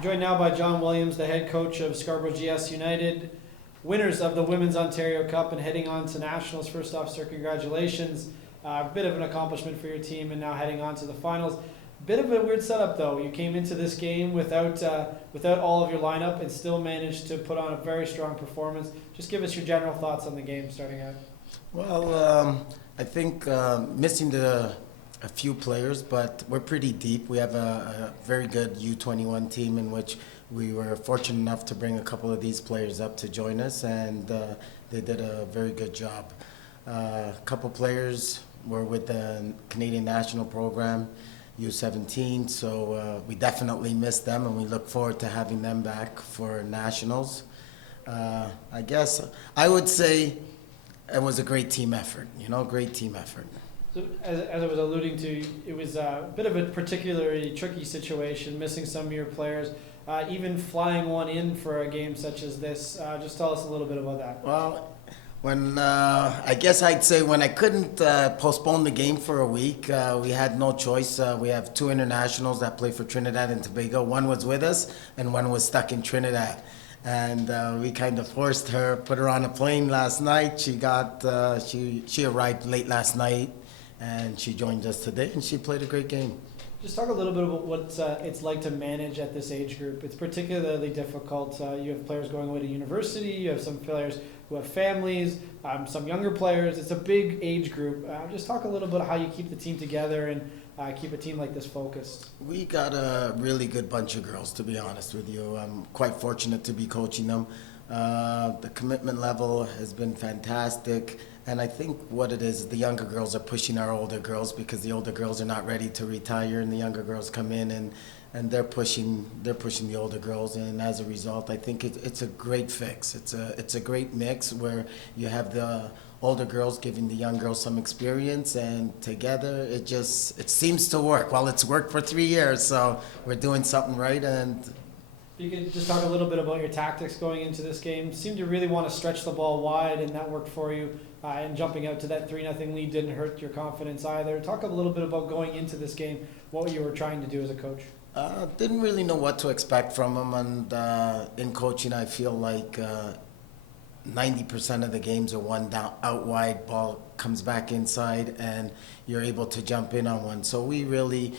We're joined now by John Williams, the head coach of Scarborough GS United, winners of the Women's Ontario Cup and heading on to Nationals. First off, sir, congratulations. A bit of an accomplishment for your team and now heading on to the finals. Bit of a weird setup though. You came into this game without all of your lineup and still managed to put on a very strong performance. Just give us your general thoughts on the game starting out. Well, I think missing a few players, but we're pretty deep. We have a very good U21 team in which we were fortunate enough to bring a couple of these players up to join us, and they did a very good job. A couple players were with the Canadian National Program, U17, so we definitely missed them, and we look forward to having them back for Nationals. I guess I would say it was a great team effort, great team effort. So as I was alluding to, it was a bit of a particularly tricky situation, missing some of your players, even flying one in for a game such as this. Just tell us a little bit about that. Well, I guess I'd say when I couldn't postpone the game for a week, we had no choice. We have two internationals that play for Trinidad and Tobago. One was with us and one was stuck in Trinidad. And we kind of forced her, put her on a plane last night. She arrived late last night and she joined us today and she played a great game. Just talk a little bit about what it's like to manage at this age group. It's particularly difficult. You have players going away to university, you have some players who have families, some younger players. It's a big age group. Just talk a little bit how you keep the team together and keep a team like this focused. We got a really good bunch of girls, to be honest with you. I'm quite fortunate to be coaching them. The commitment level has been fantastic. And I think what it is, the younger girls are pushing our older girls because the older girls are not ready to retire, and the younger girls come in and they're pushing the older girls, and as a result, I think it's a great fix. It's a great mix where you have the older girls giving the young girls some experience, and together it seems to work. Well, it's worked for 3 years, so we're doing something right. And you can just talk a little bit about your tactics going into this game. Seemed to really want to stretch the ball wide, and that worked for you. And jumping out to that 3-0 lead didn't hurt your confidence either. Talk a little bit about going into this game, what you were trying to do as a coach. Didn't really know what to expect from them, and in coaching I feel like 90% of the games are one down, out wide, ball comes back inside, and you're able to jump in on one. So we really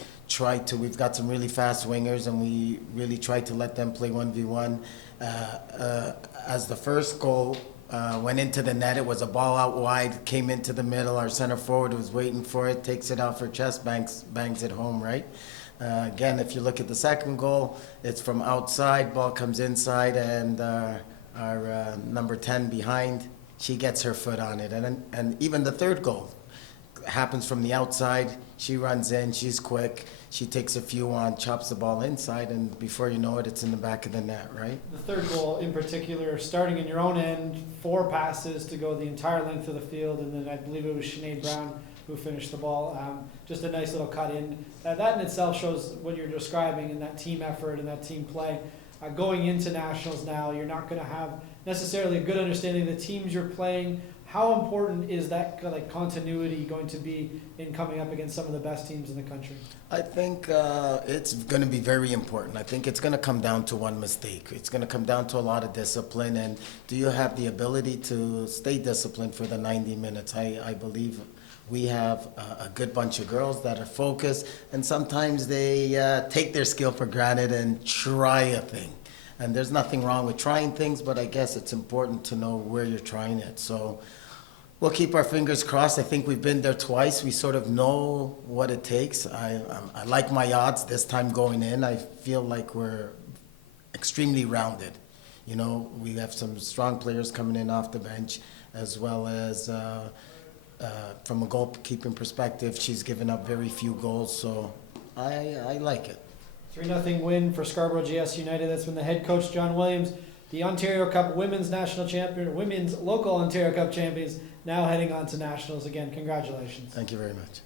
we've got some really fast wingers, and we really try to let them play 1v1. As the first goal went into the net, it was a ball out wide, came into the middle, our center forward was waiting for it, takes it out for chest, bangs it home, right? Again, if you look at the second goal, it's from outside, ball comes inside, and our number 10 behind, she gets her foot on it. And even the third goal happens from the outside. She runs in, she's quick, she takes a few on, chops the ball inside, and before you know it, it's in the back of the net, right? The third goal in particular, starting in your own end, 4 passes to go the entire length of the field, and then I believe it was Sinead Brown who finished the ball. Just a nice little cut in. That in itself shows what you're describing in that team effort and that team play. Going into Nationals now, you're not going to have necessarily a good understanding of the teams you're playing. How important is that continuity going to be in coming up against some of the best teams in the country? I think it's going to be very important. I think it's going to come down to one mistake. It's going to come down to a lot of discipline, and do you have the ability to stay disciplined for the 90 minutes? I believe we have a good bunch of girls that are focused, and sometimes they take their skill for granted and try a thing. And there's nothing wrong with trying things, but I guess it's important to know where you're trying it. So we'll keep our fingers crossed. I think we've been there twice. We sort of know what it takes. I like my odds this time going in. I feel like we're extremely rounded. We have some strong players coming in off the bench, as well as from a goalkeeping perspective, she's given up very few goals, so I like it. 3-0 win for Scarborough GS United. That's been the head coach, John Williams, the Ontario Cup Women's National Champion, Women's Local Ontario Cup Champions, now heading on to Nationals again. Congratulations. Thank you very much.